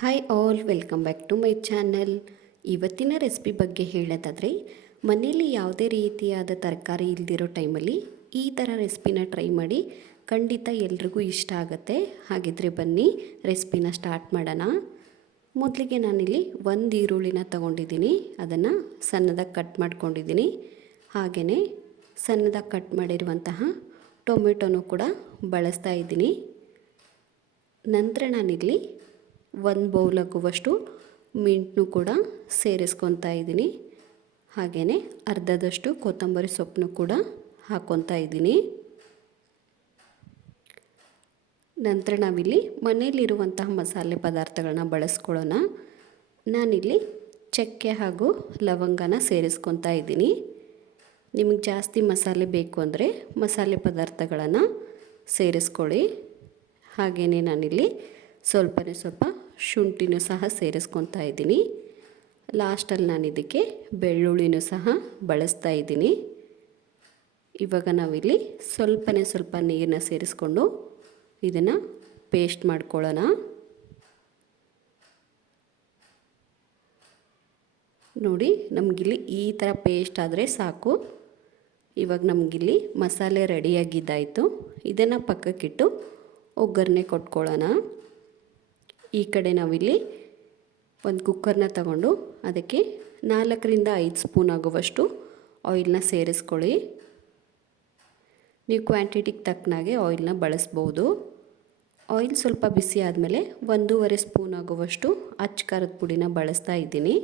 Hi all, welcome back to my channel. ಇವತ್ತಿನ recipe ಬಗ್ಗೆ ಹೇಳೋದಾದರೆ, ಮನೆಯಲ್ಲಿ ಯಾವುದೇ ರೀತಿಯಾದ ತರಕಾರಿ ಇಲ್ಲದಿರೋ ಟೈಮಲ್ಲಿ ಈ ಥರ ರೆಸಿಪಿನ ಟ್ರೈ ಮಾಡಿ. ಖಂಡಿತ ಎಲ್ರಿಗೂ ಇಷ್ಟ ಆಗುತ್ತೆ. ಹಾಗಿದ್ರೆ ಬನ್ನಿ ರೆಸಿಪಿನ ಸ್ಟಾರ್ಟ್ ಮಾಡೋಣ. ಮೊದಲಿಗೆ ನಾನಿಲ್ಲಿ ಒಂದು ಈರುಳ್ಳಿನ ತೊಗೊಂಡಿದ್ದೀನಿ. ಅದನ್ನು ಸಣ್ಣದಾಗಿ ಕಟ್ ಮಾಡ್ಕೊಂಡಿದ್ದೀನಿ. ಹಾಗೆಯೇ ಸಣ್ಣದಾಗಿ ಕಟ್ ಮಾಡಿರುವಂತಹ ಟೊಮೆಟೊನೂ ಕೂಡ ಬಳಸ್ತಾ ಇದ್ದೀನಿ. ನಂತರ ನಾನಿಲ್ಲಿ ಒಂದು ಬೌಲ್ ಆಗುವಷ್ಟು ಮೆಂಟನ್ನು ಕೂಡ ಸೇರಿಸ್ಕೊತಾ ಇದ್ದೀನಿ. ಹಾಗೆಯೇ ಅರ್ಧದಷ್ಟು ಕೊತ್ತಂಬರಿ ಸೊಪ್ಪನ್ನು ಕೂಡ ಹಾಕ್ಕೊತಾ ಇದ್ದೀನಿ. ನಂತರ ನಾವಿಲ್ಲಿ ಮನೆಯಲ್ಲಿರುವಂತಹ ಮಸಾಲೆ ಪದಾರ್ಥಗಳನ್ನ ಬಳಸ್ಕೊಳ್ಳೋಣ. ನಾನಿಲ್ಲಿ ಚಕ್ಕೆ ಹಾಗೂ ಲವಂಗನ ಸೇರಿಸ್ಕೊತಾ ಇದ್ದೀನಿ. ನಿಮಗೆ ಜಾಸ್ತಿ ಮಸಾಲೆ ಬೇಕು ಅಂದರೆ ಮಸಾಲೆ ಪದಾರ್ಥಗಳನ್ನು ಸೇರಿಸ್ಕೊಳ್ಳಿ. ಹಾಗೆಯೇ ನಾನಿಲ್ಲಿ ಸ್ವಲ್ಪ ಶುಂಠಿನೂ ಸಹ ಸೇರಿಸ್ಕೊತಾ ಇದ್ದೀನಿ. ಲಾಸ್ಟಲ್ಲಿ ನಾನು ಇದಕ್ಕೆ ಬೆಳ್ಳುಳ್ಳಿನೂ ಸಹ ಬಳಸ್ತಾ ಇದ್ದೀನಿ. ಇವಾಗ ನಾವಿಲ್ಲಿ ಸ್ವಲ್ಪ ನೀರನ್ನ ಸೇರಿಸ್ಕೊಂಡು ಇದನ್ನು ಪೇಸ್ಟ್ ಮಾಡ್ಕೊಳ್ಳೋಣ. ನೋಡಿ, ನಮಗಿಲ್ಲಿ ಈ ಥರ ಪೇಸ್ಟ್ ಆದರೆ ಸಾಕು. ಇವಾಗ ನಮಗಿಲ್ಲಿ ಮಸಾಲೆ ರೆಡಿಯಾಗಿದ್ದಾಯಿತು. ಇದನ್ನು ಪಕ್ಕಕ್ಕಿಟ್ಟು ಒಗ್ಗರಣೆ ಕೊಟ್ಕೊಳ್ಳೋಣ. ಈ ಕಡೆ ನಾವಿಲ್ಲಿ ಒಂದು ಕುಕ್ಕರ್ನ ತಗೊಂಡು ಅದಕ್ಕೆ 4ರಿಂದ 5 ಸ್ಪೂನ್ ಆಗುವಷ್ಟು ಆಯಿಲ್ನ ಸೇರಿಸ್ಕೊಳ್ಳಿ. ನೀವು ಕ್ವಾಂಟಿಟಿಗೆ ತಕ್ಕನಾಗೆ ಆಯಿಲ್ನ ಬಳಸ್ಬೋದು. ಆಯಿಲ್ ಸ್ವಲ್ಪ ಬಿಸಿ ಆದಮೇಲೆ 1.5 ಸ್ಪೂನ್ ಆಗುವಷ್ಟು ಅಚ್ಚ ಖಾರದ ಪುಡಿನ ಬಳಸ್ತಾ ಇದ್ದೀನಿ.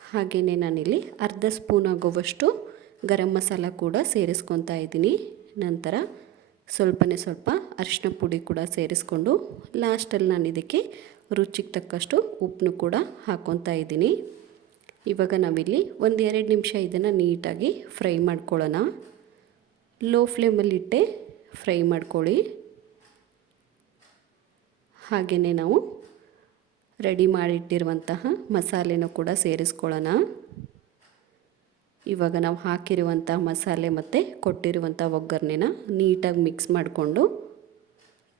ಹಾಗೆಯೇ ನಾನಿಲ್ಲಿ ಅರ್ಧ ಸ್ಪೂನ್ ಆಗುವಷ್ಟು ಗರಂ ಮಸಾಲ ಕೂಡ ಸೇರಿಸ್ಕೊತಾ ಇದ್ದೀನಿ. ನಂತರ ಸ್ವಲ್ಪ ಅರಿಶಿನ ಪುಡಿ ಕೂಡ ಸೇರಿಸ್ಕೊಂಡು ಲಾಸ್ಟಲ್ಲಿ ನಾನು ಇದಕ್ಕೆ ರುಚಿಗೆ ತಕ್ಕಷ್ಟು ಉಪ್ಪನ್ನು ಕೂಡ ಹಾಕ್ಕೊತಾ ಇದ್ದೀನಿ. ಇವಾಗ ನಾವಿಲ್ಲಿ 1-2 ನಿಮಿಷ ಇದನ್ನು ನೀಟಾಗಿ ಫ್ರೈ ಮಾಡ್ಕೊಳ್ಳೋಣ. ಲೋ ಫ್ಲೇಮಲ್ಲಿಟ್ಟೆ ಫ್ರೈ ಮಾಡ್ಕೊಳ್ಳಿ. ಹಾಗೆಯೇ ನಾವು ರೆಡಿ ಮಾಡಿಟ್ಟಿರುವಂತಹ ಮಸಾಲೆನೂ ಕೂಡ ಸೇರಿಸ್ಕೊಳ್ಳೋಣ. ಇವಾಗ ನಾವು ಹಾಕಿರುವಂಥ ಮಸಾಲೆ ಮತ್ತು ಕೊಟ್ಟಿರುವಂಥ ಒಗ್ಗರಣೆನ ನೀಟಾಗಿ ಮಿಕ್ಸ್ ಮಾಡಿಕೊಂಡು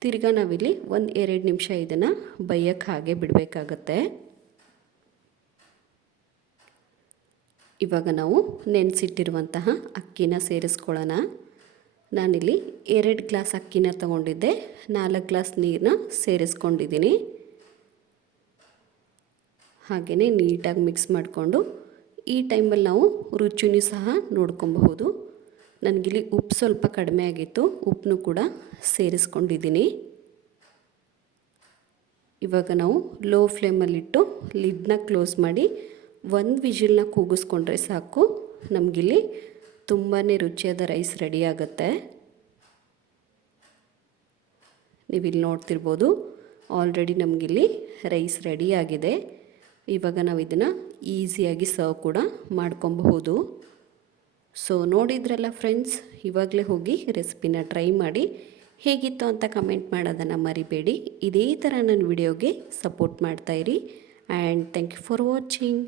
ತಿರ್ಗಾ ನಾವಿಲ್ಲಿ 1-2 ನಿಮಿಷ ಇದನ್ನು ಬೇಯಕ್ಕೆ ಹಾಗೆ ಬಿಡಬೇಕಾಗತ್ತೆ. ಇವಾಗ ನಾವು ನೆನೆಸಿಟ್ಟಿರುವಂತಹ ಅಕ್ಕಿನ ಸೇರಿಸ್ಕೊಳ್ಳೋಣ. ನಾನಿಲ್ಲಿ 2 ಗ್ಲಾಸ್ ಅಕ್ಕಿನ ತೊಗೊಂಡಿದ್ದೆ. 4 ಗ್ಲಾಸ್ ನೀರನ್ನ ಸೇರಿಸ್ಕೊಂಡಿದ್ದೀನಿ. ಹಾಗೆಯೇ ನೀಟಾಗಿ ಮಿಕ್ಸ್ ಮಾಡಿಕೊಂಡು ಈ ಟೈಮಲ್ಲಿ ನಾವು ರುಚಿನೂ ಸಹ ನೋಡ್ಕೊಬಹುದು. ನನಗಿಲ್ಲಿ ಉಪ್ಪು ಸ್ವಲ್ಪ ಕಡಿಮೆ ಆಗಿತ್ತು. ಉಪ್ಪನ್ನು ಕೂಡ ಸೇರಿಸ್ಕೊಂಡಿದ್ದೀನಿ. ಇವಾಗ ನಾವು ಲೋ ಫ್ಲೇಮಲ್ಲಿಟ್ಟು ಲಿಡ್ನ ಕ್ಲೋಸ್ ಮಾಡಿ 1 ವಿಜಿಲ್ನ ಕೂಗಿಸ್ಕೊಂಡ್ರೆ ಸಾಕು. ನಮಗಿಲ್ಲಿ ತುಂಬಾ ರುಚಿಯಾದ ರೈಸ್ ರೆಡಿ ಆಗುತ್ತೆ. ನೀವಿಲ್ಲಿ ನೋಡ್ತಿರ್ಬೋದು, ಆಲ್ರೆಡಿ ನಮಗಿಲ್ಲಿ ರೈಸ್ ರೆಡಿ ಆಗಿದೆ. ಇವಾಗ ನಾವು ಇದನ್ನು ಈಸಿಯಾಗಿ ಸರ್ವ್ ಕೂಡ ಮಾಡ್ಕೊಬಹುದು. ಸೊ ನೋಡಿದ್ರಲ್ಲ ಫ್ರೆಂಡ್ಸ್, ಇವಾಗಲೇ ಹೋಗಿ ರೆಸಿಪಿನ ಟ್ರೈ ಮಾಡಿ ಹೇಗಿತ್ತು ಅಂತ ಕಮೆಂಟ್ ಮಾಡೋದನ್ನು ಮರಿಬೇಡಿ. ಇದೇ ಥರ ನನ್ನ ವಿಡಿಯೋಗೆ ಸಪೋರ್ಟ್ ಮಾಡ್ತಾಯಿರಿ. And thank you for watching.